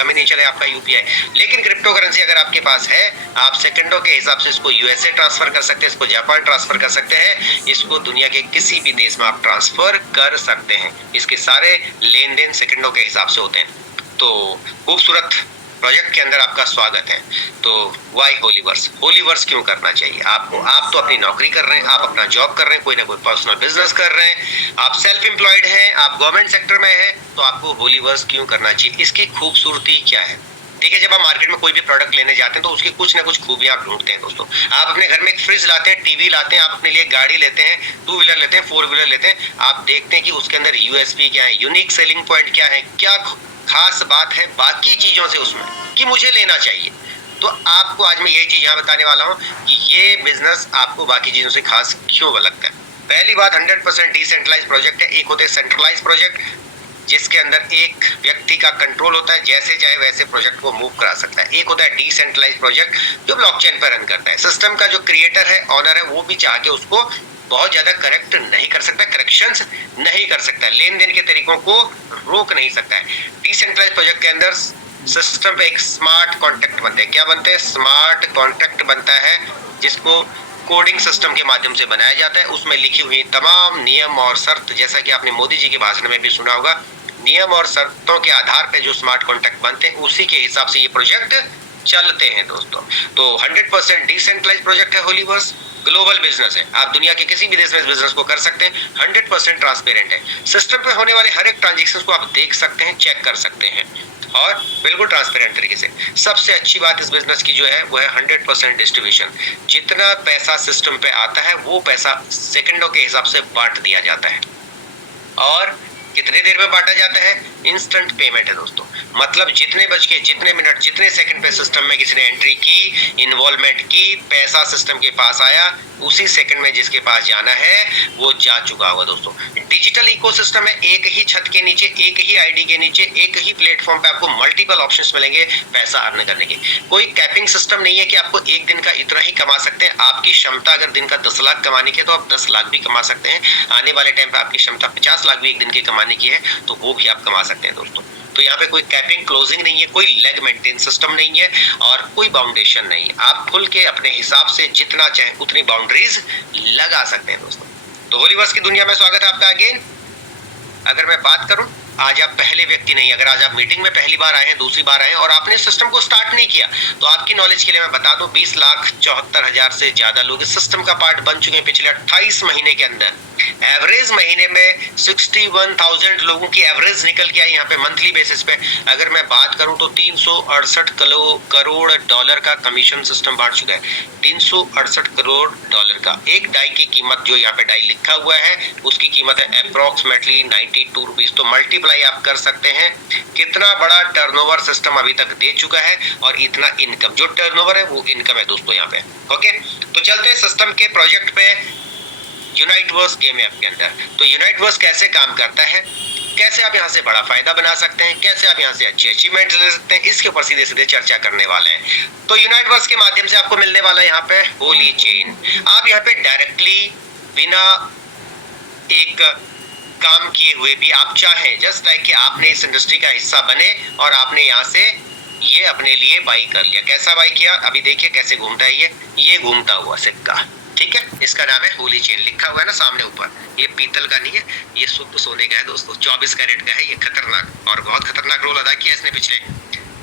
हमें नहीं चले आपका यूपीआई। लेकिन क्रिप्टो करेंसी अगर आपके पास है, आप सेकंडों के हिसाब से इसको यूएसए ट्रांसफर कर सकते हैं, इसको जापान ट्रांसफर कर सकते हैं, इसको दुनिया के किसी भी देश में आप ट्रांसफर कर सकते हैं। इसके सारे लेन देन सेकंडों के हिसाब से होते हैं। तो खूबसूरत प्रोजेक्ट के अंदर आपका स्वागत है। तो वाई होलीवर्स, होलीवर्स क्यों करना चाहिए आपको? आप तो अपनी नौकरी कर रहे हैं, आप अपना जॉब कर रहे हैं, कोई ना कोई पर्सनल बिजनेस कर रहे हैं, आप सेल्फ एम्प्लॉयड हैं, आप गवर्नमेंट सेक्टर में हैं, तो आपको होलीवर्स क्यों करना चाहिए? इसकी खूबसूरती क्या है? देखिए, जब आप मार्केट में कोई भी प्रोडक्ट लेने जाते हैं तो उसकी कुछ ना कुछ खूबियां आप ढूंढते हैं दोस्तों। आप अपने घर में एक फ्रिज लाते हैं, टीवी लाते हैं, आप अपने लिए गाड़ी लेते हैं, 2 व्हीलर लेते हैं, 4 व्हीलर लेते हैं, आप देखते हैं कि उसके अंदर यूएसपी क्या है, यूनिक सेलिंग पॉइंट क्या है, क्या खास बात है बाकी चीजों से उसमें कि मुझे लेना चाहिए। तो आपको आज मैं यही चीज यहाँ बताने वाला हूँ कि ये बिजनेस आपको बाकी चीजों से खास क्यों लगता है। पहली बात, 100% डिसेंट्रलाइज प्रोजेक्ट है। एक होते हैं सेंट्रलाइज प्रोजेक्ट, जिसके अंदर एक व्यक्ति का कंट्रोल होता है, जैसे चाहे वैसे प्रोजेक्ट को मूव करा सकता है। एक होता है डिसेंट्रलाइज प्रोजेक्ट जो ब्लॉकचेन पर रन करता है। सिस्टम का जो क्रिएटर है, ऑनर है, वो भी चाह के उसको बहुत ज्यादा करेक्ट नहीं कर सकता, करेक्शंस नहीं कर सकता, लेन देन के तरीकों को रोक नहीं सकता है। डिसेंट्रलाइज प्रोजेक्ट के अंदर सिस्टम पे एक स्मार्ट कॉन्ट्रैक्ट बनते हैं। क्या बनते हैं? स्मार्ट कॉन्ट्रैक्ट बनता है, जिसको कोडिंग सिस्टम के माध्यम से बनाया जाता है। उसमें लिखी हुई तमाम नियम और शर्त, जैसा कि आपने मोदी जी के भाषण में भी सुना होगा, नियम और शर्तों के आधार पे जो स्मार्ट कॉन्ट्रैक्ट बनते हैं, उसी के हिसाब से ये प्रोजेक्ट चलते हैं दोस्तों। तो 100% डिसेंट्रलाइज प्रोजेक्ट है होलीवर्स। ग्लोबल बिजनेस है, आप दुनिया के किसी भी देश में इस बिजनेस को कर सकते हैं। 100% ट्रांसपेरेंट है, सिस्टम पे होने वाले हर एक ट्रांजेक्शन को आप देख सकते हैं, चेक कर सकते हैं, और बिल्कुल ट्रांसपेरेंट तरीके से। सबसे अच्छी बात इस बिजनेस की जो है वो है 100% डिस्ट्रीब्यूशन। जितना पैसा सिस्टम पे आता है वो पैसा सेकंडों के हिसाब से बांट दिया जाता है। और कितनी देर में बांटा जाता है? इंस्टेंट पेमेंट है दोस्तों। मतलब जितने बज के जितने मिनट जितने सेकंड पे सिस्टम में किसी ने एंट्री की, इन्वॉल्वमेंट की, पैसा सिस्टम के पास आया, उसी सेकंड में जिसके पास जाना है वो जा चुका होगा दोस्तों। डिजिटल इकोसिस्टम है, एक ही छत के नीचे, एक ही आईडी के नीचे, एक ही प्लेटफॉर्म पे आपको मल्टीपल ऑप्शंस मिलेंगे पैसा अर्न करने के। कोई कैपिंग सिस्टम नहीं है कि आपको एक दिन का इतना ही कमा सकते हैं। आपकी क्षमता अगर दिन का 10 लाख कमाने की है तो आप 10 लाख भी कमा सकते हैं। आने वाले टाइम पे आपकी क्षमता 50 लाख भी एक दिन की कमाने की है तो वो भी आप कमा सकते हैं दोस्तों। तो यहाँ पे कोई कैपिंग क्लोजिंग नहीं है, कोई लेग मेंटेन सिस्टम नहीं है, और कोई बाउंडेशन नहीं है। आप खुल के अपने हिसाब से जितना चाहे उतनी बाउंड्रीज लगा सकते हैं दोस्तों। तो होलीवर्स की दुनिया में स्वागत है आपका अगेन। अगर मैं बात करूं, आज आप पहले व्यक्ति नहीं, अगर आज आप मीटिंग में पहली बार आए हैं, दूसरी बार आए हैं और आपने सिस्टम को स्टार्ट नहीं किया, तो आपकी नॉलेज के लिए मैं बता दूं 20,74,000 से ज्यादा लोग इस सिस्टम का पार्ट बन चुके हैं पिछले 28 महीने के अंदर। एवरेज महीने में 61,000 लोगों की एवरेज निकल के आई यहाँ पे मंथली बेसिस पे। अगर मैं बात करूं तो 368 करोड़ डॉलर का कमीशन सिस्टम बांट चुका है। 368 करोड़ डॉलर का। एक डाई की कीमत जो यहाँ पे डाई लिखा हुआ है उसकी कीमत है अप्रोक्सीमेटली 92 रुपीज। तो मल्टीप्लाई आप कर सकते हैं कितना बड़ा टर्नओवर सिस्टम अभी तक दे चुका है, और इतना इनकम, जो टर्नओवर है वो इनकम है दोस्तों यहाँ पे। ओके, तो चलते हैं सिस्टम के प्रोजेक्ट पे, यूनाइटवर्स गेम ऐप के अंदर। तो यूनाइटवर्स कैसे काम करता है, कैसे आप यहाँ से बड़ा फायदा बना सकते हैं, कैसे आप यहाँ से अच्छी अचीवमेंट ले सकते हैं, इसके ऊपर सीधे सीधे चर्चा करने वाले हैं। तो यूनाइटवर्स के माध्यम से आपको मिलने वाला है यहाँ पे होली चेन। आप यहाँ पे डायरेक्टली बिना एक काम किए हुए भी आप चाहें, जस्ट लाइक कि आपने इस इंडस्ट्री का हिस्सा बने और आपने यहाँ से ये अपने लिए बाई कर लिया। कैसा बाई किया? अभी देखिए कैसे घूमता है ये घूमता हुआ सिक्का, ठीक है। इसका नाम है होली चेन, लिखा हुआ है ना सामने ऊपर। ये पीतल का नहीं है, ये शुद्ध सोने का है दोस्तों, 24 कैरेट का है। ये खतरनाक और बहुत खतरनाक रोल अदा किया इसने पिछले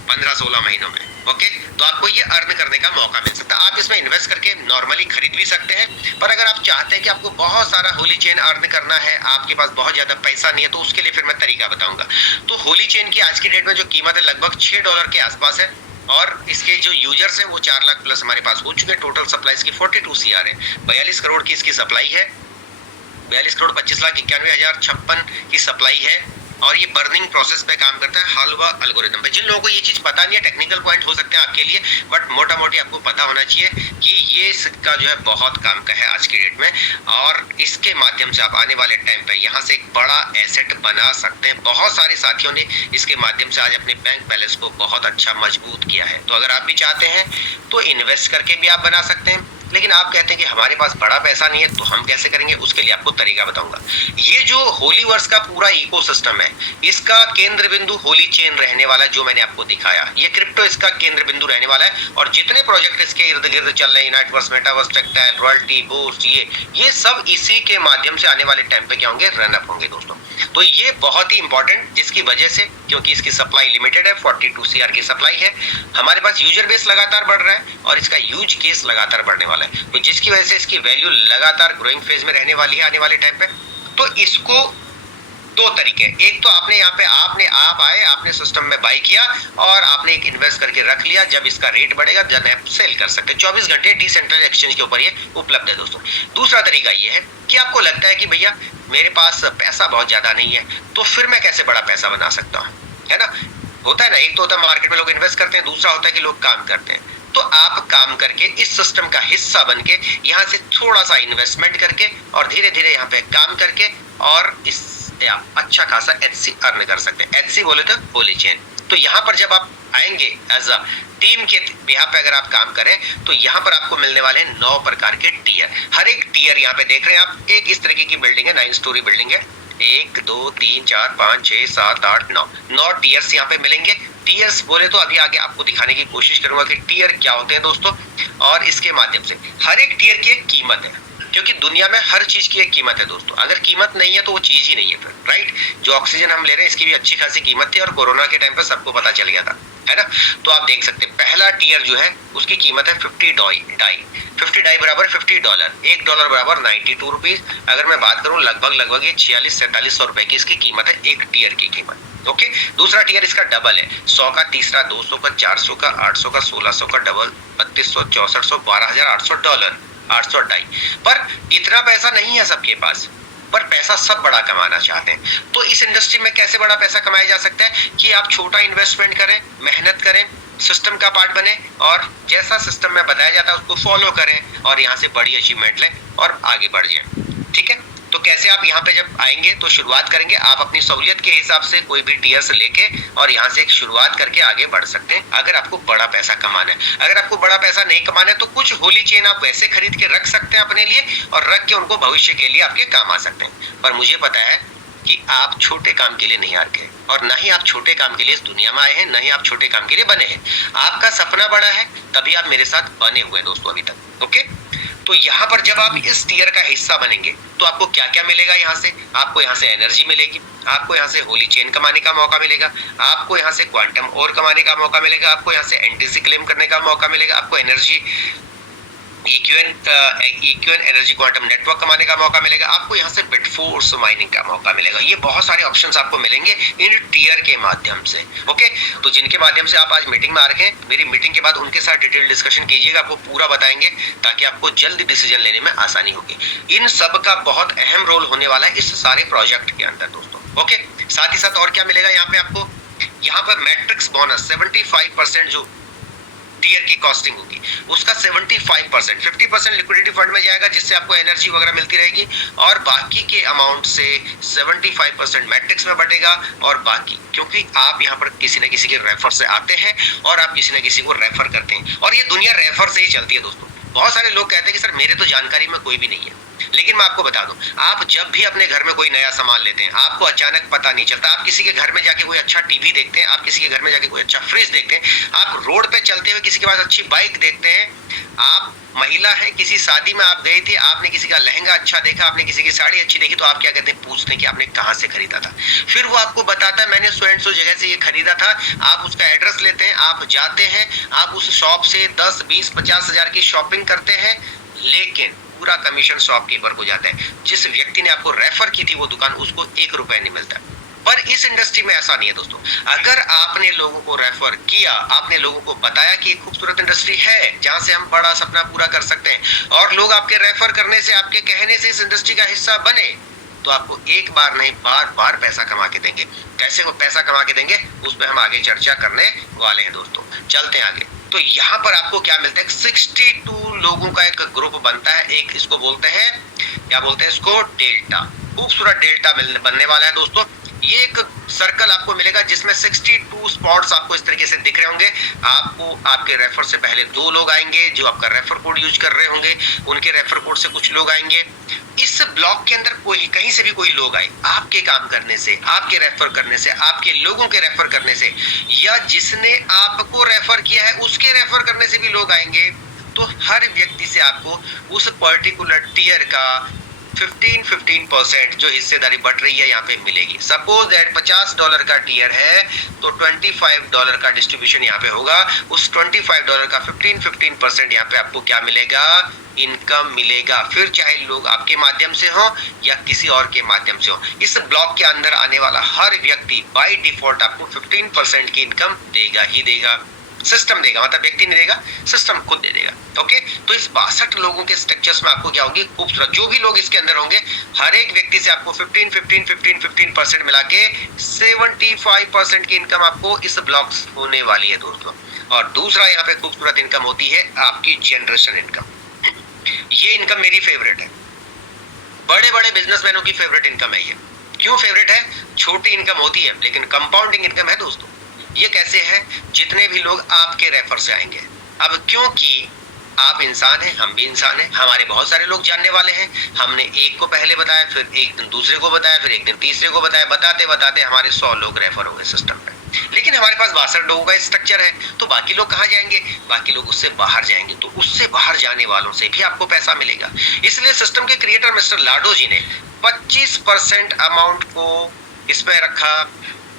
15-16 महीनों में। ओके, तो आपको ये अर्न करने का मौका मिल सकता है। आप इसमें इन्वेस्ट करके नॉर्मली खरीद भी सकते हैं, पर अगर आप चाहते हैं कि आपको बहुत सारा होली चेन अर्न करना है, आपके पास बहुत ज्यादा पैसा नहीं है, तो उसके लिए फिर मैं तरीका बताऊंगा। तो होली चेन की आज की डेट में जो कीमत है लगभग $6 के आसपास है, और इसके जो यूजर्स हैं वो 4 लाख प्लस हमारे पास हो चुके हैं। टोटल सप्लाई इसकी 42 CR है। 42 करोड़ की इसकी सप्लाई है, 42,25,91,056 की सप्लाई है, और ये बर्निंग प्रोसेस पे काम करता है, हलवा एल्गोरिथम पे। जिन लोगों को ये चीज पता नहीं है, टेक्निकल पॉइंट हो सकते हैं आपके लिए, बट मोटा मोटी आपको पता होना चाहिए कि ये सिक्का जो है बहुत काम का है आज की डेट में, और इसके माध्यम से आप आने वाले टाइम पे यहाँ से एक बड़ा एसेट बना सकते हैं। बहुत सारे साथियों ने इसके माध्यम से आज अपने बैंक बैलेंस को बहुत अच्छा मजबूत किया है। तो अगर आप भी चाहते हैं तो इन्वेस्ट करके भी आप बना सकते हैं, लेकिन आप कहते हैं कि हमारे पास बड़ा पैसा नहीं है, तो हम कैसे करेंगे? उसके लिए आपको तरीका बताऊंगा। ये जो होलीवर्स का पूरा इकोसिस्टम है, इसका केंद्र बिंदु होली चेन रहने वाला है, जो मैंने आपको दिखाया। ये क्रिप्टो इसका केंद्र बिंदु रहने वाला है, और जितने प्रोजेक्ट इसके इर्द गिर्द चल रहे हैं, यूनाइटवर्स, मेटावर्स, टेक्टाइल, रॉयल्टी, बूस्ट, ये सब इसी के माध्यम से आने वाले टाइम पे क्या होंगे? रन अप होंगे दोस्तों। तो ये बहुत ही इंपॉर्टेंट, जिसकी वजह से, क्योंकि इसकी सप्लाई लिमिटेड है, 42 CR की सप्लाई है, हमारे पास यूजर बेस लगातार बढ़ रहा है और इसका यूज केस लगातार बढ़ने वाला है, तो जिसकी वजह से इसकी वैल्यू लगातार ग्रोइंग फेज में रहने वाली है आने वाले टाइम पे। तो इसको दो तरीके, एक तो आपने यहाँ पे आप आए, आपने सिस्टम में बाई किया और आपने एक इन्वेस्ट करके रख लिया, जब इसका रेट बढ़ेगा जब आप सेल कर सकते हैं। 24 घंटे डिसेंट्रल एक्सचेंज के ऊपर ये उपलब्ध है दोस्तों। दूसरा तरीका ये है कि आपको लगता है कि भैया मेरे पास पैसा बहुत ज्यादा नहीं है, तो फिर मैं कैसे बड़ा पैसा बना सकता हूँ, है ना? होता है ना, एक तो होता है मार्केट में लोग इन्वेस्ट करते हैं, दूसरा होता है कि लोग काम करते हैं। तो आप काम करके इस सिस्टम का हिस्सा बन के यहाँ से थोड़ा सा इन्वेस्टमेंट करके और धीरे धीरे यहाँ पे काम करके और इस अच्छा खासा HC अर्न कर सकते हैं। HC बोले तो होली चेन। तो यहाँ पर जब आप आएंगे एज अ टीम के यहाँ पे अगर आप काम करें, तो यहाँ पर आपको मिलने वाले हैं 9 प्रकार के टीयर। हर एक टीयर यहाँ पे देख रहे हैं आप, एक इस तरीके की बिल्डिंग है, 9 स्टोरी बिल्डिंग है। 1 2 3 4 5 6 7 8 9 टीयर्स यहाँ पे मिलेंगे। टीयर्स बोले तो अभी आगे आपको दिखाने की कोशिश करूंगा कि टीयर क्या होते हैं दोस्तों, और इसके माध्यम से हर एक टीयर की एक कीमत है, क्योंकि दुनिया में हर चीज की एक कीमत है दोस्तों। अगर कीमत नहीं है तो वो चीज ही नहीं है फिर, राइट? जो ऑक्सीजन हम ले रहे हैं इसकी भी अच्छी खासी कीमत थी, और कोरोना के टाइम पर सबको पता चल गया था, है ना? तो आप देख सकते हैं पहला टीयर जो है उसकी कीमत है 50 डाई बराबर $50, $1 बराबर 92 रुपीज। अगर मैं बात करूं लगभग ये 4600-4700 रुपए की इसकी कीमत है, एक टीयर की कीमत। ओके, दूसरा टीयर इसका डबल है, 100 का, तीसरा 200 का, 400 का, 800 का, 1600 का, डबल 3200, 6400, $12800, 800 डाई। पर इतना पैसा नहीं है सबके पास, पर पैसा सब बड़ा कमाना चाहते हैं। तो इस इंडस्ट्री में कैसे बड़ा पैसा कमाया जा सकता है कि आप छोटा इन्वेस्टमेंट करें, मेहनत करें, सिस्टम का पार्ट बने और जैसा सिस्टम में बताया जाता है उसको फॉलो करें और यहाँ से बड़ी अचीवमेंट लें और आगे बढ़ जाए। ठीक है, तो कैसे आप यहाँ पे जब आएंगे तो शुरुआत करेंगे आप अपनी सहूलियत के हिसाब से कोई भी टीयर से लेके, और यहाँ से एक शुरुआत करके आगे बढ़ सकते हैं अगर आपको बड़ा पैसा कमाना है। अगर आपको बड़ा पैसा नहीं कमाना है तो कुछ होली चेन आप वैसे खरीद के रख सकते हैं अपने लिए, और रख के उनको भविष्य के लिए आपके काम आ सकते हैं। पर मुझे पता है कि आप छोटे काम के लिए नहीं आ रहे, और ना ही आप छोटे काम के लिए इस दुनिया में आए हैं, ना ही आप छोटे काम के लिए बने हैं। आपका सपना बड़ा है, तभी आप मेरे साथ बने हुए हैं दोस्तों अभी तक। ओके, तो यहाँ पर जब आप इस टीयर का हिस्सा बनेंगे तो आपको क्या क्या मिलेगा? यहाँ से आपको यहाँ से एनर्जी मिलेगी, आपको यहाँ से होली चेन कमाने का मौका मिलेगा, आपको यहाँ से क्वांटम और कमाने का मौका मिलेगा, आपको यहाँ से एनटीसी क्लेम करने का मौका मिलेगा, आपको energy equine energy quantum network कमाने का मौका मिलेगा, आपको यहाँ से बिटफोर्स माइनिंग का मौका मिलेगा। ये बहुत सारे ऑप्शंस आपको मिलेंगे इन टीयर के माध्यम से। ओके, तो जिनके माध्यम से आप आज मीटिंग में आ रखे हैं, मेरी मीटिंग के बाद उनके साथ डिटेल डिस्कशन कीजिएगा, आपको पूरा बताएंगे ताकि आपको जल्दी डिसीजन लेने में आसानी होगी। इन सब का बहुत अहम रोल होने वाला है इस सारे प्रोजेक्ट के अंदर दोस्तों। ओके, साथ ही साथ और क्या मिलेगा यहाँ पे आपको? यहाँ पर मैट्रिक्स बोनस 75% जो टीयर की कॉस्टिंग होगी उसका 75%, 50% लिक्विडिटी फंड में जाएगा जिससे आपको एनर्जी वगैरह मिलती रहेगी, और बाकी के अमाउंट से 75% मैट्रिक्स में बटेगा। और बाकी क्योंकि आप यहाँ पर किसी न किसी के रेफर से आते हैं और आप किसी न किसी को रेफर करते हैं, और ये दुनिया रेफर से ही चलती है दोस्तों। बहुत सारे लोग कहते हैं कि सर मेरे तो जानकारी में कोई भी नहीं है, लेकिन मैं आपको बता दूं, आप जब भी अपने घर में कोई नया सामान लेते हैं आपको अचानक पता नहीं चलता। आप किसी के घर में जाके कोई अच्छा टीवी देखते हैं, आप किसी के घर में जाके कोई अच्छा फ्रिज देखते हैं, आप रोड पे चलते हुए किसी के पास अच्छी बाइक देखते हैं, आप महिला है किसी शादी में आप गए थे, आपने किसी का लहंगा अच्छा देखा, आपने किसी की साड़ी अच्छी देखी, तो आप क्या कहते हैं? पूछते हैं कि आपने कहाँ से खरीदा था। फिर वो आपको बताता है मैंने सो एंड सो जगह से ये खरीदा था। आप उसका एड्रेस लेते हैं, आप जाते हैं, आप उस शॉप से 10, 20, 50 हजार की शॉपिंग करते हैं, लेकिन पूरा कमीशन शॉपकीपर को जाता है। जिस व्यक्ति ने आपको रेफर की थी वो दुकान, उसको 1 रुपया नहीं मिलता। पर इस इंडस्ट्री में ऐसा नहीं है दोस्तों। अगर आपने लोगों को रेफर किया, आपने लोगों को बताया कि एक खूबसूरत इंडस्ट्री है जहां से हम बड़ा सपना पूरा कर सकते हैं, और लोग आपके रेफर करने से, आपके कहने से इस इंडस्ट्री का हिस्सा बने, तो आपको एक बार नहीं बार बार पैसा कमा के देंगे। कैसे वो पैसा कमा के देंगे उस पर हम आगे चर्चा करने वाले हैं दोस्तों। चलते हैं आगे। तो यहाँ पर आपको क्या मिलता है? 62 लोगों का एक ग्रुप बनता है, एक इसको बोलते हैं, क्या बोलते हैं इसको? डेल्टा। खूबसूरत डेल्टा बनने वाला है दोस्तों। ये एक सर्कल आपको मिलेगा जिसमें 62 स्पॉट्स आपको इस तरीके से दिख रहे होंगे। आपको आपके रेफर से पहले 2 लोग आएंगे जो आपका रेफर कोड यूज कर रहे होंगे, उनके रेफर कोड से कुछ लोग आएंगे। इस ब्लॉक के अंदर कोई कहीं से भी कोई लोग आए, आपके काम करने से, आपके रेफर करने से, आपके लोगों के रेफर करने से, या जिसने आपको रेफर किया है उसके रेफर करने से भी लोग आएंगे, तो हर व्यक्ति से आपको उस पर्टिकुलर टियर का 15% जो हिस्सेदारी बट रही है यहाँ पे मिलेगी। सपोज दैट $50 का टियर है तो $25 का डिस्ट्रीब्यूशन यहाँ पे होगा। उस $25 का 15% यहाँ पे आपको क्या मिलेगा? इनकम मिलेगा। फिर चाहे लोग आपके माध्यम से हो या किसी और के माध्यम से हो, इस ब्लॉक के अंदर आने वाला हर व्यक्ति बाय डिफॉल्ट आपको 15% की इनकम देगा ही देगा। सिस्टम देगा, मतलब व्यक्ति नहीं देगा, सिस्टम खुद दे देगा। ओके, तो इस 62 लोगों के स्ट्रक्चर्स में आपको क्या होगी? खूबसूरत जो भी लोग इसके अंदर होंगे, हर एक व्यक्ति से आपको 15% मिला के 75% की इनकम आपको इस ब्लॉक होने वाली है दोस्तों। और दूसरा यहाँ पे खूबसूरत इनकम होती है आपकी जनरेशन इनकम। ये इनकम मेरी फेवरेट है, बड़े बड़े बिजनेसमैनों की फेवरेट इनकम है ये। क्यों फेवरेट है? छोटी इनकम होती है लेकिन कंपाउंडिंग इनकम है दोस्तों। ये कैसे है? जितने भी लोग आपके रेफर से आएंगे, अब क्योंकि आप इंसान हैं, हम भी इंसान हैं, हमारे बहुत सारे लोग जानने वाले हैं। हमने एक को पहले बताया, फिर एक दिन दूसरे को बताया, फिर एक दिन तीसरे को बताया, बताते बताते हमारे 100 लोग रेफर हो गए सिस्टम पे। लेकिन हमारे पास 62 लोगों का स्ट्रक्चर है, तो बाकी लोग कहाँ जाएंगे? बाकी लोग उससे बाहर जाएंगे, तो उससे बाहर जाने वालों से भी आपको पैसा मिलेगा। इसलिए सिस्टम के क्रिएटर मिस्टर लाडो जी ने 25% अमाउंट को इसमें रखा,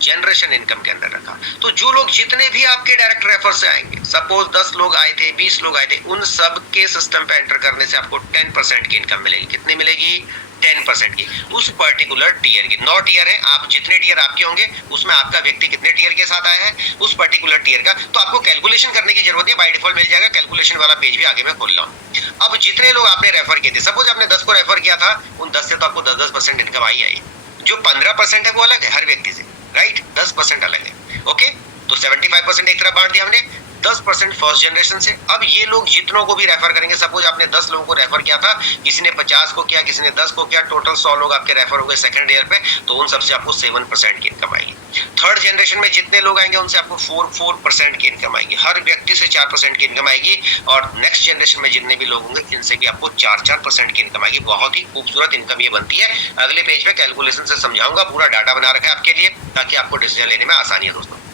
जनरेशन इनकम के अंदर रखा। तो जो लोग जितने भी आपके डायरेक्ट रेफर से आएंगे, सपोज 10 लोग आए थे, 20 लोग आए थे, उन सब के सिस्टम पे एंटर करने से आपको 10% की इनकम मिलेगी। कितनी मिलेगी? 10% की, उस पर्टिकुलर टियर की। 9 टियर है, आप जितने टियर आपके होंगे उसमें आपका व्यक्ति कितने टियर के साथ आया है उस पर्टिकुलर टियर का, तो आपको कैलकुलेशन करने की जरूरत है, बाय डिफॉल्ट मिल जाएगा। कैलकुलेशन वाला पेज भी आगे मैं खोल रहा हूँ। अब जितने लोग आपने रेफर किए थे, सपोज आपने 10 को रेफर किया था, उन 10 से तो आपको 10% इनकम आई। जो 15% है वो अलग है हर व्यक्ति से, राइट? 10% अलग है। ओके, तो 75% एक तरफ बांट दिया हमने, 10% फर्स्ट जनरेशन से। अब ये लोग जितनों को भी रेफर करेंगे, सपोज आपने 10 लोगों को रेफर किया था, किसी ने 50 को किया, किसी ने 10 को किया, टोटल 100 लोग आपके रेफर हो गए सेकंड ईयर पे, तो उन सबसे आपको 7% की इनकम आएगी। थर्ड जनरेशन में जितने लोग आएंगे उनसे आपको 4% की इनकम आएगी, हर व्यक्ति से 4% की इनकम आएगी। और नेक्स्ट जनरेशन में जितने भी लोग होंगे इनसे भी आपको 4% की इनकम आएगी। बहुत ही खूबसूरत इनकम ये बनती है। अगले पेज पे कैलकुलेशन से समझाऊंगा, पूरा डाटा बना रखा है आपके लिए ताकि आपको डिसीजन लेने में आसानी है दोस्तों।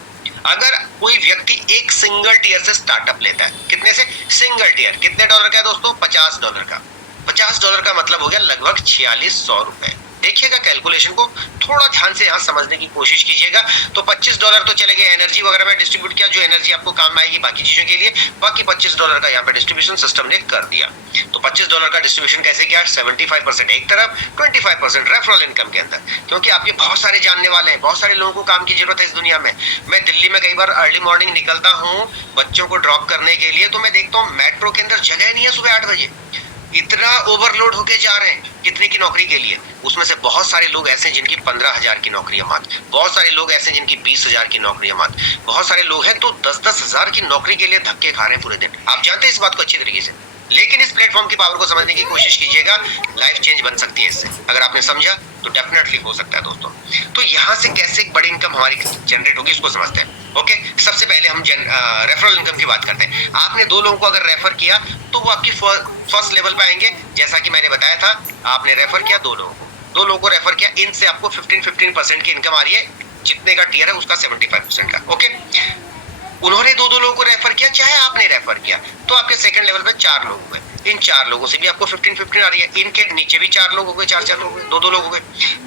अगर कोई व्यक्ति एक सिंगल टियर से स्टार्टअप लेता है, कितने से? Single tier. कितने डॉलर का है दोस्तों? $50 का। $50 का मतलब हो गया लगभग 4600 रुपए। देखिएगा कैलकुलेशन को, थोड़ा ध्यान से यहाँ समझने की कोशिश कीजिएगा। तो $25 तो चले गए एनर्जी वगैरह में डिस्ट्रीब्यूट किया, जो एनर्जी आपको काम आएगी बाकी चीजों के लिए। बाकी $25 का यहाँ पे डिस्ट्रीब्यूशन सिस्टम ने कर दिया। तो $25 का डिस्ट्रीब्यूशन कैसे किया? 75% एक तरफ, 25% रेफरल इनकम के अंदर। क्योंकि आपके बहुत सारे जानने वाले हैं, बहुत सारे लोगों को काम की जरूरत है इस दुनिया में। मैं दिल्ली में कई बार अर्ली मॉर्निंग निकलता हूँ बच्चों को ड्रॉप करने के लिए, तो मैं देखता हूँ मेट्रो के अंदर जगह नहीं है सुबह 8 बजे। इतना ओवरलोड होके जा रहे हैं कितने की नौकरी के लिए। उसमें से बहुत सारे लोग ऐसे हैं जिनकी 15,000 की नौकरी है मात्र, बहुत सारे लोग ऐसे हैं जिनकी 20,000 की नौकरी है मात्र, बहुत सारे लोग हैं तो 10-10 हजार की नौकरी के लिए धक्के खा रहे हैं पूरे दिन। आप जानते हैं इस बात को अच्छी तरीके से। लेकिन इस प्लेटफॉर्म की पावर को समझने की कोशिश कीजिएगा, लाइफ चेंज बन सकती है इससे। अगर आपने समझा तो डेफिनेटली हो सकता है दोस्तों। तो यहाँ से कैसे एक बड़ी इनकम हमारी जनरेट होगी इसको समझते हैं। ओके, सबसे पहले हम रेफरल इनकम की बात करते हैं। आपने 2 लोगों को अगर रेफर किया तो वो आपकी फर्स्ट लेवल पे आएंगे। जैसा कि मैंने बताया था, आपने रेफर किया 2 लोगों को रेफर किया, इनसे आपको 15% की इनकम आ रही है। जितने का टियर है उसका 75% का। ओके, उन्होंने 2 लोगों को रेफर किया, चाहे आपने रेफर किया, तो आपके सेकंड लेवल पे 4 लोग हुए। इन 4 लोगों से भी आपको 15 आ रही है। इनके नीचे भी 4 लोग हो गए, 4 लोग, 2 लोग हो गए।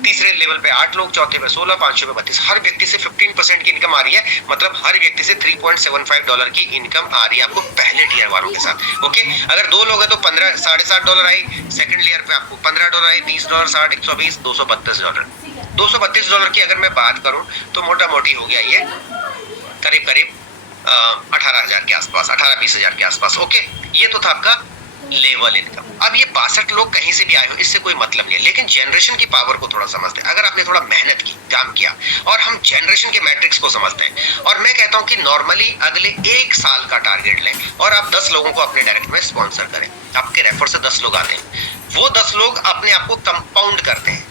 तीसरे लेवल पे 8 लोग, चौथे पे 16, पांचवें पे 32। हर व्यक्ति से 15% की इनकम आ रही है, मतलब हर व्यक्ति से $3.75 की इनकम आ रही है आपको पहले टियर वालों के साथ। ओके, अगर 2 लोग हैं तो $7.5 आई, सेकंड लेयर पे आपको $15 आई, $20, 60, 120, $232। $232 की अगर मैं बात करूं तो मोटा मोटी हो गया ये करीब 18,000 के आसपास, 18-20 हजार के आसपास। ओके, ये तो था आपका लेवल इनकम। अब ये 62 लोग कहीं से भी आए हो इससे कोई मतलब नहीं है, लेकिन जनरेशन की पावर को थोड़ा समझते हैं। अगर आपने थोड़ा मेहनत की, काम किया, और हम जनरेशन के मैट्रिक्स को समझते हैं, और मैं कहता हूं कि नॉर्मली अगले 1 साल का टारगेट लें और आप 10 लोगों को अपने डायरेक्ट में स्पॉन्सर करें। आपके रेफर से 10 लोग आते हैं, वो 10 लोग अपने आप को कंपाउंड करते हैं।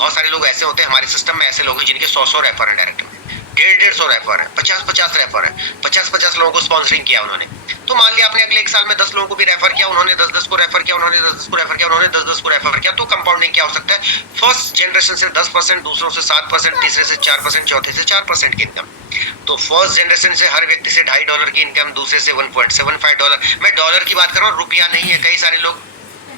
बहुत सारे लोग ऐसे होते हैं हमारे सिस्टम में, ऐसे लोग हैं जिनके 100 रेफर है डायरेक्ट में, 150 रेफर है, 50 रेफर है, 50 लोगों को स्पॉन्सरिंग किया उन्होंने। तो मान लिया आपने अगले 1 साल में 10 लोगों को भी रेफर किया, उन्होंने 10 को रेफर किया, उन्होंने 10 को रेफर किया, उन्होंने 10 को रेफर किया, तो कंपाउंडिंग क्या हो सकता है? फर्स्ट जनरेशन से 10%, दूसरों से 7%, तीसरे से 4%, चौथे से 4% की इनकम। तो फर्स्ट जनरेशन से हर व्यक्ति से $2.5 की इनकम, दूसरे से $1.75। मैं डॉलर की बात कर रहा हूँ, रुपया नहीं है।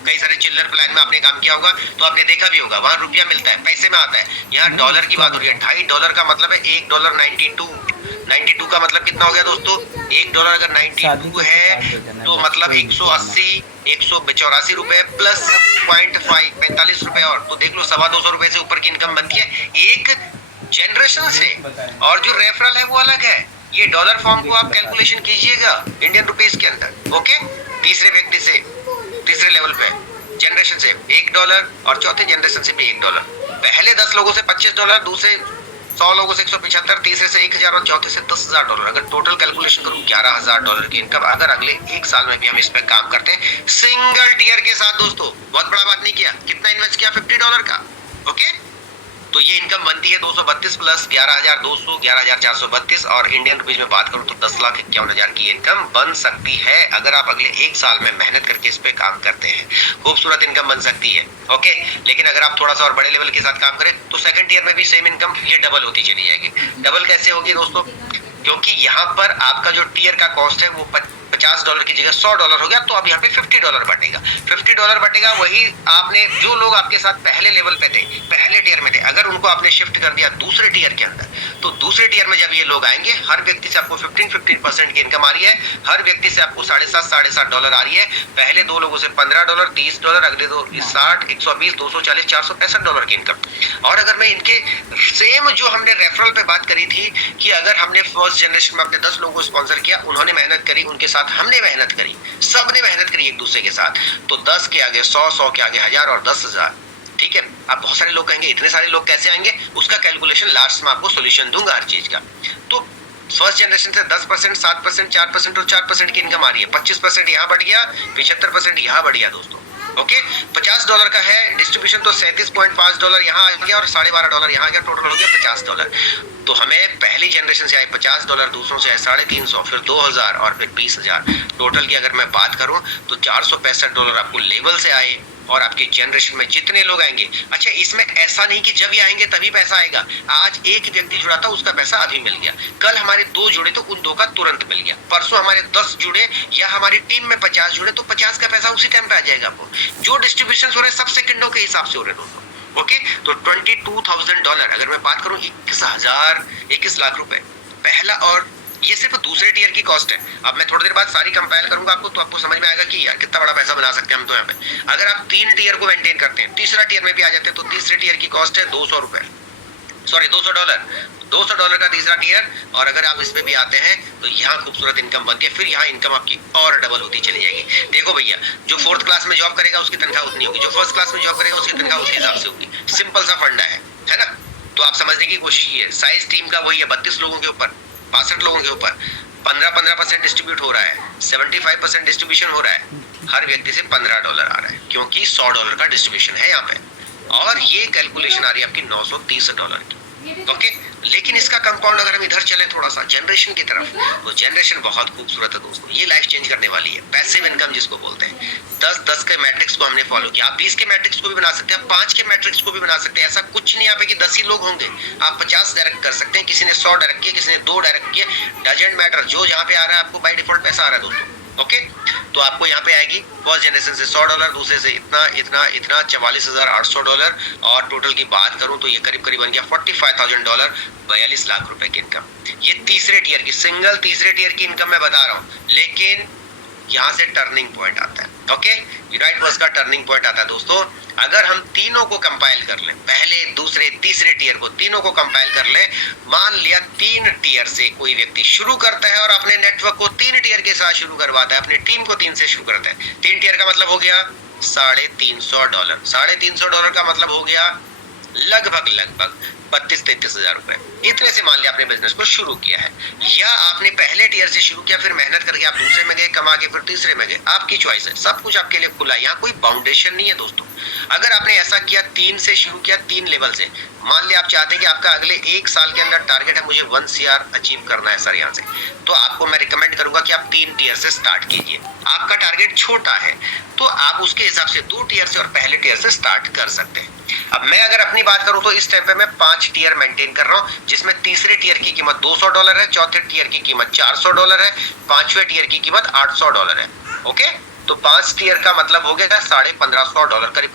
कई सारे चिल्लर प्लान में आपने काम किया होगा तो आपने देखा भी होगा, वहां रुपया मिलता है, पैसे में आता है। यहाँ डॉलर की बात हो रही है। $2.5 का मतलब है $1.92 का मतलब कितना हो गया दोस्तों? $1 अगर 92 है तो मतलब 180, 184 रुपए प्लस 0.5, 45 रुपए और, तो देख लो 225 रुपए से ऊपर की इनकम बनती है एक जनरेशन से। और जो रेफरल है वो अलग है। ये डॉलर फॉर्म को आप कैलकुलेशन कीजिएगा इंडियन रुपीस के अंदर। ओके, तीसरे व्यक्ति से, तीसरे लेवल पे जनरेशन से $1 और चौथे जनरेशन से भी $1। पहले 10 लोगों से $25, दूसरे 100 लोगों से 175, तीसरे से 1000 और चौथे से $10,000। अगर टोटल कैलकुलेशन करूं $11,000 की इनकम अगर अगले 1 साल में भी हम इस पे काम करते हैं सिंगल टीयर के साथ दोस्तों, बहुत बड़ा बात नहीं किया। कितना इन्वेस्ट किया? $50 का। ओके, तो ये इनकम बनती है 232 प्लस 11,200, 11,432 और इंडियन रुपीज में बात करूं तो 10,51,000 की इनकम बन सकती है अगर आप अगले 1 साल में मेहनत करके इस पे काम करते हैं। खूबसूरत इनकम बन सकती है। ओके, लेकिन अगर आप थोड़ा सा और बड़े लेवल के साथ काम करें तो सेकंड ईयर में भी सेम इनकम ये डबल होती चली जाएगी। डबल कैसे होगी दोस्तों? क्योंकि यहाँ पर आपका जो टीयर का कॉस्ट है वो $50 की जगह $100 हो गया, तो अब यहाँ पे $50 बटेगा। $50 बटेगा, वही आपने जो लोग आपके साथ पहले लेवल पे थे, पहले टीयर में थे, अगर उनको आपने शिफ्ट कर दिया दूसरे टीयर के अंदर, तो दूसरे टीयर में जब ये लोग आएंगे हर व्यक्ति से आपको 15% की इनकम आ रही है। हर व्यक्ति से आपको $7.5 आ रही है। पहले 2 लोगों से $15, $30, अगले 2 60, 120, 240, $465 की इनकम। और अगर मैं इनके सेम जो हमने रेफरल पे बात करी थी कि अगर हमने फर्स्ट जनरेशन में अपने 10 लोगों को स्पॉन्सर किया, उन्होंने मेहनत करी, उनके साथ हमने मेहनत करी, सबने मेहनत करी एक दूसरे के साथ, तो 10 के आगे 100, 100 के आगे 1000 और 10,000। ठीक है, अब बहुत सारे लोग कहेंगे इतने सारे लोग कैसे आएंगे? उसका कैलकुलेशन लास्ट में आपको सॉल्यूशन दूंगा हर चीज का। तो फर्स्ट जनरेशन से 10%, 7%, 4% और 4% की इनकम आ रही है। 25% यहाँ बढ़ गया, 75% यहाँ बढ़ गया दोस्तों। ओके, $50 का है डिस्ट्रीब्यूशन, तो $37.5 यहाँ आ गया और $12.5 यहाँ आ गया, टोटल हो गया $50। तो हमें पहली जनरेशन से आए $50, दूसरों से आए 350, फिर 2000 और फिर 20,000। टोटल की अगर मैं बात करूं तो $465 आपको लेवल से आए और आपके जनरेशन में जितने लोग आएंगे। अच्छा, इसमें ऐसा नहीं कि जब ये आएंगे तभी पैसा आएगा। आज एक व्यक्ति जुड़ा था, उसका पैसा अभी मिल गया। कल हमारे 2 जुड़े तो उन 2 का तुरंत मिल गया। परसों हमारे 10 जुड़े या हमारी टीम में 50 जुड़े तो 50 का पैसा उसी टाइम पे आ जाएगा आपको। जो डिस्ट्रीब्यूशन हो रहे हैं सब सेकंडों के हिसाब से हो रहे हैं दोस्तों। ओके, तो $22,000 अगर मैं बात करूं 21 लाख रुपए पहला, और ये सिर्फ दूसरे टीयर की कॉस्ट है। अब मैं थोड़ी देर बाद सारी कंपाइल करूंगा आपको, तो आपको समझ में आएगा कि यार कितना बड़ा पैसा बना सकते हैं हम तो यहाँ पे। अगर आप 3 टीयर को मेंटेन करते हैं, तीसरा टीयर में भी आ जाते हैं, तो तीसरे टीयर की कॉस्ट है $200, सॉरी $200 का तीसरा टीयर। और अगर आप इस पे भी आते हैं तो यहाँ खूबसूरत इनकम बनती है, फिर यहाँ इनकम आपकी और डबल होती चली जाएगी। देखो भैया, जो 4th क्लास में जॉब करेगा उसकी तनख्वाह उतनी होगी, जो 1st क्लास में जॉब करेगा उसकी तनख्वाह उस हिसाब से होगी। सिंपल सा फंडा है ना? तो आप समझने की कोशिश कीजिए। साइज टीम का वही है, 32 लोगों के ऊपर, 65 लोगों के ऊपर 15% डिस्ट्रीब्यूट हो रहा है, 75% डिस्ट्रीब्यूशन हो रहा है, हर व्यक्ति से $15 आ रहा है, क्योंकि $100 का डिस्ट्रीब्यूशन है यहाँ पे। और ये कैलकुलेशन आ रही है आपकी $930 की। ओके, लेकिन इसका कंपाउंड अगर हम इधर चले थोड़ा सा जनरेशन की तरफ, तो जनरेशन बहुत खूबसूरत है दोस्तों। ये लाइफ चेंज करने वाली है। पैसिव इनकम जिसको बोलते हैं, 10-10 के मैट्रिक्स को हमने फॉलो किया। आप 20 के मैट्रिक्स को भी बना सकते हैं, 5 के मैट्रिक्स को भी बना सकते हैं। ऐसा कुछ नहीं यहाँ पे कि 10 ही लोग होंगे, आप 50 डायरेक्ट कर सकते हैं। किसी ने 100 डायरेक्ट किया, किसी ने 2 डायरेक्ट किया, डजंट मैटर। जो जहाँ पे आ रहा है आपको बाय डिफॉल्ट पैसा आ रहा है दोस्तों। ओके, तो आपको यहाँ पे आएगी फर्स्ट जनरेशन से $100, दूसरे से इतना $44,800, और टोटल की बात करूं तो ये करीब करीब बन गया $45,000, 42 लाख रुपए की इनकम। ये तीसरे टीयर की, सिंगल तीसरे टीयर की इनकम मैं बता रहा हूँ। लेकिन यहाँ से टर्निंग पॉइंट आता है। ओके, राइट वर्स का टर्निंग पॉइंट आता है दोस्तों। अगर हम तीनों को कंपाइल कर लें, पहले दूसरे तीसरे टीयर को, तीनों को कंपाइल कर लें, मान लिया 3 टीयर से कोई व्यक्ति शुरू करता है और अपने नेटवर्क को 3 टीयर के साथ शुरू करवाता है, अपनी टीम को 3 से शुरू करता है। 3 टीयर का मतलब हो गया $350। $350 का मतलब हो गया लगभग 32-33 हजार रुपए, इतने से मान लिया आपने बिजनेस को शुरू किया है। या आपने पहले टियर से शुरू किया, फिर मेहनत करके आप दूसरे में गए, कमा के फिर तीसरे में गए, आपकी चॉइस है, सब कुछ आपके लिए खुला है, यहाँ कोई बाउंडेशन नहीं है दोस्तों। अगर आपने ऐसा किया 3 से शुरू किया, 3 लेवल से, मान लिया आप चाहते हैं कि आपका अगले 1 साल के अंदर टारगेट है मुझे 1 CR अचीव करना है सर यहाँ से, तो आपको मैं रिकमेंड करूंगा कि आप 3 टियर से स्टार्ट कीजिए। आपका टारगेट छोटा है तो आप उसके हिसाब से 2 टियर से और पहले टियर से स्टार्ट कर सकते हैं। अब मैं अगर अपनी बात करूं तो इस टाइम पे मैं 5 टियर मेंटेन कर रहा हूं, जिसमें तीसरे टियर की कीमत $200 है, चौथे टियर की कीमत $400 है, पांचवें टियर की कीमत $800 है। ओके, तो 5 टियर का मतलब हो गया $1500, करीब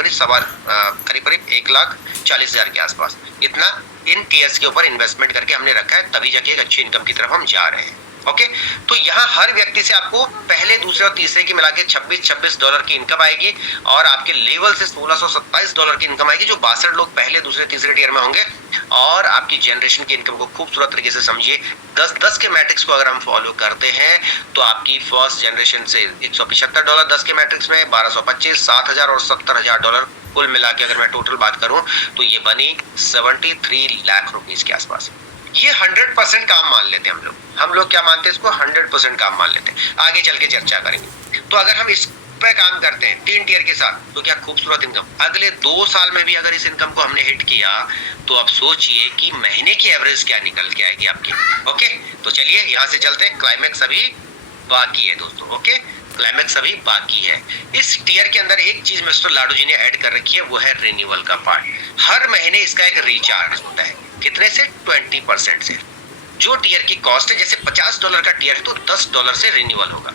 करीब 1,40,000 के आसपास। इतना इन टियर्स के ऊपर इन्वेस्टमेंट करके हमने रखा है, तभी जाके एक अच्छी इनकम की तरफ हम जा रहे हैं। ओके, तो यहाँ हर व्यक्ति से आपको पहले, दूसरे और तीसरे की मिला के $26 की इनकम आएगी, और आपके लेवल से $1627 की इनकम आएगी, जो 62 लोग पहले, दूसरे, तीसरे टियर में होंगे। और आपकी जनरेशन की इनकम को खूबसूरत तरीके से समझिए। 10-10 के मैट्रिक्स को अगर हम फॉलो करते हैं तो आपकी फर्स्ट जनरेशन से $175, 10 के मैट्रिक्स में 1225, 7,000 और $70,000 कुल मिला के अगर मैं टोटल बात करूं तो ये बनी 73 लाख रुपीज के आसपास। ये 100% काम मान लेते हैं हम लोग क्या मानते हैं इसको, 100% काम मान लेते हैं। आगे चल के चर्चा करेंगे। तो अगर हम इस पे काम करते हैं 3 टियर के साथ, तो क्या खूबसूरत इनकम। अगले 2 साल में भी अगर इस इनकम को हमने हिट किया तो आप सोचिए कि महीने की एवरेज क्या निकल के आएगी आपकी। ओके, तो चलिए यहाँ से चलते हैं, क्लाइमेक्स अभी बाकी है दोस्तों। ओके, क्लाइमेक्स अभी बाकी है। इस टियर के अंदर एक चीज मिस्टर लाडू जी ने ऐड कर रखी है, वो है रिन्यूअल का पार्ट। हर महीने इसका एक रिचार्ज होता है, कितने से, 20% से। जो टियर की कॉस्ट है, जैसे $50 का टियर है तो $10 से रिन्यूअल होगा।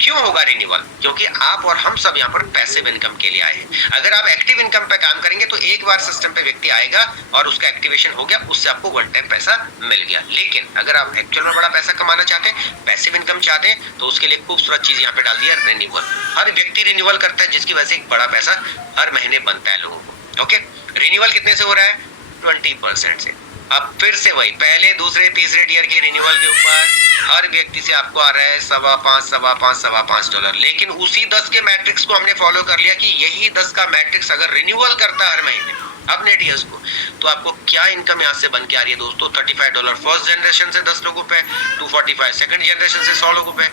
क्यों होगा रिन्यूअल? क्योंकि आप और हम सब यहाँ पर पैसिव इनकम के लिए आए हैं। अगर आप एक्टिव इनकम पे काम करेंगे तो एक बार सिस्टम पे व्यक्ति आएगा और उसका एक्टिवेशन हो गया, उससे आपको वन टाइम पैसा मिल गया। लेकिन अगर आप एक्चुअल में बड़ा पैसा कमाना चाहते हैं, पैसिव इनकम चाहते हैं, तो उसके लिए खूबसूरत चीज यहाँ पे डाल दिया, रिन्यूअल। हर व्यक्ति रिन्यूअल करता है, जिसकी वजह से एक बड़ा पैसा हर महीने बनता है लोगों को। ओके, रिन्यूअल कितने से हो रहा है, 20% से। अब फिर से वही पहले, दूसरे, तीसरे टियर की रिन्यूअल के ऊपर हर व्यक्ति से आपको आ रहा है $5.25 लेकिन उसी 10 के मैट्रिक्स को हमने फॉलो कर लिया कि यही 10 का मैट्रिक्स अगर रिन्यूअल करता है हर महीने अपने टियर्स को, तो आपको क्या इनकम यहाँ से बन के आ रही है दोस्तों, $35 फर्स्ट जनरेशन से 10 लोगों पे, $245 सेकंड जनरेशन से 100 लोगों पे,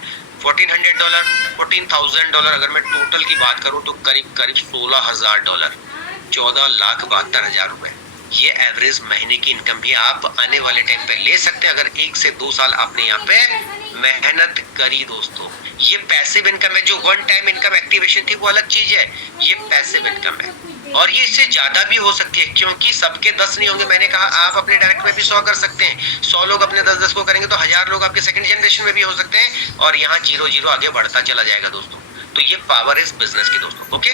$1,400, $14,000 अगर मैं टोटल की बात करूं तो करीब $16,000, 14,72,000 रुपए। ये एवरेज महीने की इनकम भी आप आने वाले टाइम पे ले सकते हैं अगर 1 से 2 साल आपने यहाँ पे मेहनत करी दोस्तों। ये पैसिव इनकम है। जो वन टाइम इनकम एक्टिवेशन थी वो अलग चीज है, ये पैसिव इनकम है और ये इससे ज्यादा भी हो सकती है, क्योंकि सबके 10 नहीं होंगे। मैंने कहा आप अपने डायरेक्ट में भी 100 कर सकते हैं, 100 लोग अपने 10-10 को करेंगे तो 1000 लोग आपके सेकंड जनरेशन में भी हो सकते हैं और यहाँ 0-0 आगे बढ़ता चला जाएगा दोस्तों। तो ये पावर इज बिजनेस की दोस्तों। ओके,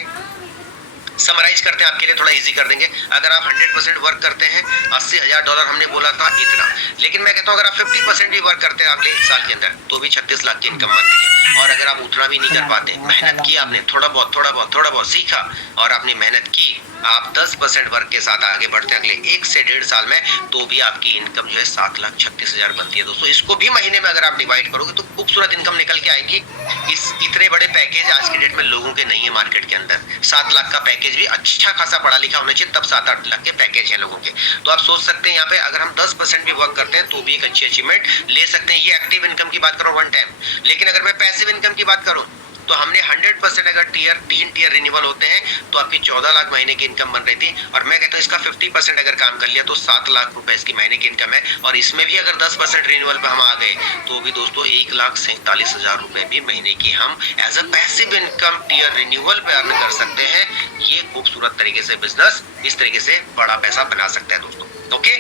समराइज करते हैं आपके लिए, थोड़ा इजी कर देंगे। अगर आप 100% वर्क करते हैं, $80,000 हमने बोला था इतना, लेकिन मैं कहता हूँ अगर आप 50% भी वर्क करते हैं अगले 1 साल के अंदर तो भी 36 लाख की इनकम बनती है। और अगर आप उतना भी नहीं कर पाते, मेहनत की आपने, थोड़ा बहुत सीखा और आपने मेहनत की, आप 10% वर्क के साथ आगे बढ़ते हैं अगले 1 से 1.5 साल में, तो भी आपकी इनकम जो है 7,36,000 बनती है दोस्तों। इसको भी महीने में अगर आप डिवाइड करोगे तो खूबसूरत इनकम निकल के आएगी। इतने बड़े पैकेज आज के डेट में लोगों के नहीं है मार्केट के अंदर। 7 लाख का पैकेज भी अच्छा खासा पढ़ा लिखा होना चाहिए, तब 7-8 लाख के पैकेज है लोगों के। तो आप सोच सकते हैं यहाँ पे अगर हम 10% भी वर्क करते हैं तो भी एक अच्छी अचीवमेंट ले सकते हैं। ये एक्टिव इनकम की बात करूँ वन टाइम, लेकिन अगर मैं पैसिव इनकम की बात करूँ तो हमने 100% अगर 3 टियर रिन्यूअल होते हैं तो आपकी 14 लाख महीने की इनकम बन रही थी। और मैं कहता हूँ इसका 50% अगर काम कर लिया तो 7 लाख रुपए इसकी महीने की इनकम है। और इसमें भी अगर 10% रिन्यूअल पे हम आ गए तो भी दोस्तों 1,47,000 रुपए भी महीने की हम as a passive income tier renewal पे अर्न कर सकते हैं। ये खूबसूरत तरीके से बिजनेस इस तरीके से बड़ा पैसा बना सकता है दोस्तों। ओके,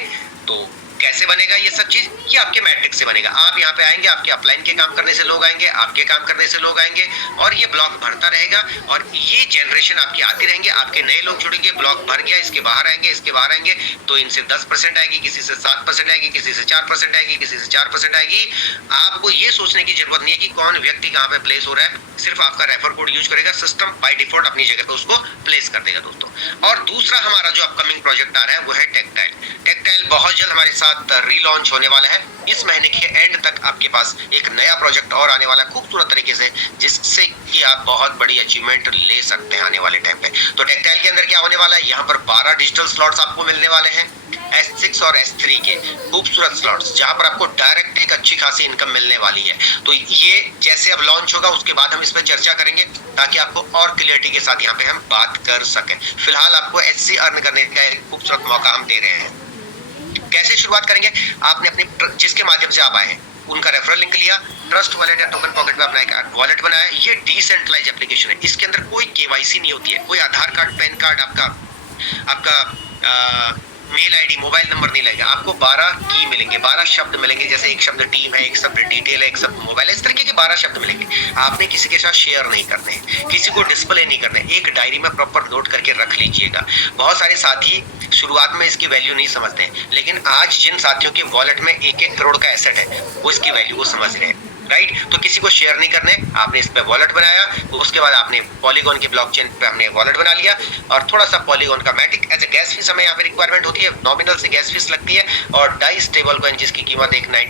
तो कैसे बनेगा ये सब चीज? ये आपके मैट्रिक्स से बनेगा। आप यहाँ पे आएंगे, आपके अपलाइन के काम करने से लोग आएंगे, आपके काम करने से लोग आएंगे और ये ब्लॉक भरता रहेगा और ये जनरेशन आपकी आती रहेंगे। आपके नए लोग जुड़ेंगे, ब्लॉक भर गया, इसके बाहर आएंगे, इसके बाहर आएंगे, तो इनसे 10% आएगी, किसी से 7% आएगी, किसी से 4% आएगी, किसी से 4% आएगी। आपको ये सोचने की जरूरत नहीं है कि कौन व्यक्ति कहाँ पे प्लेस हो रहा है, सिर्फ आपका रेफर कोड यूज करेगा, सिस्टम बाय डिफॉल्ट अपनी जगह पे उसको प्लेस कर देगा दोस्तों। और दूसरा हमारा जो अपकमिंग प्रोजेक्ट आ रहा है वो है टेक्टाइल। टेक्टाइल बहुत जल्द हमारे साथ रीलॉन्च होने वाला है। इस महीने के एंड तक आपके पास एक नया प्रोजेक्ट और आने वाला है खूबसूरत तरीके से, जिससे कि आप बहुत बड़ी अचीवमेंट ले सकते हैं आने वाले टाइम पे। तो टेक्टाइल के अंदर क्या होने वाला है, यहाँ पर 12 डिजिटल स्लॉट्स आपको मिलने वाले हैं। S6 और S3 के खूबसूरत स्लॉट्स जहां पर आपको डायरेक्ट एक अच्छी खासी इनकम मिलने वाली है। तो ये जैसे अब लॉन्च होगा उसके बाद हम इस पर चर्चा करेंगे ताकि आपको और क्लियरिटी के साथ यहाँ पे हम बात कर सकें। फिलहाल आपको HC अर्न करने का एक खूबसूरत मौका हम दे रहे हैं। कैसे शुरुआत करेंगे? आपने अपनी जिसके माध्यम से आप आए हैं उनका रेफरल लिंक लिया, ट्रस्ट वॉलेट या टोकन पॉकेट में अपना एक वॉलेट बनाया। ये डिसेंट्रलाइज एप्लीकेशन है, इसके अंदर कोई केवाईसी नहीं होती है, कोई आधार कार्ड, पैन कार्ड, आपका मेल आईडी, मोबाइल नंबर नहीं लगेगा। आपको 12 की मिलेंगे, 12 शब्द मिलेंगे, जैसे एक शब्द टीम है, एक शब्द डिटेल है, एक शब्द मोबाइल है, इस तरीके के 12 शब्द मिलेंगे। आपने किसी के साथ शेयर नहीं करने, किसी को डिस्प्ले नहीं करने, एक डायरी में प्रॉपर नोट करके रख लीजिएगा। बहुत सारे साथी शुरुआत में इसकी वैल्यू नहीं समझते हैं, लेकिन आज जिन साथियों के वॉलेट में 1-1 करोड़ का एसेट है वो इसकी वैल्यू को समझ रहे हैं, राइट। तो किसी को शेयर नहीं करने, आपने इस पे वॉलेट बनाया, उसके बाद आपने पॉलीगॉन के ब्लॉकचेन पे हमने वॉलेट बना लिया और थोड़ा सा पॉलीगॉन का Matic as a gas fees हमें यहाँ पे रिक्वायरमेंट होती है, नॉमिनल से गैस फीस लगती है और डाई स्टेबल कॉइन जिसकी कीमत 1.9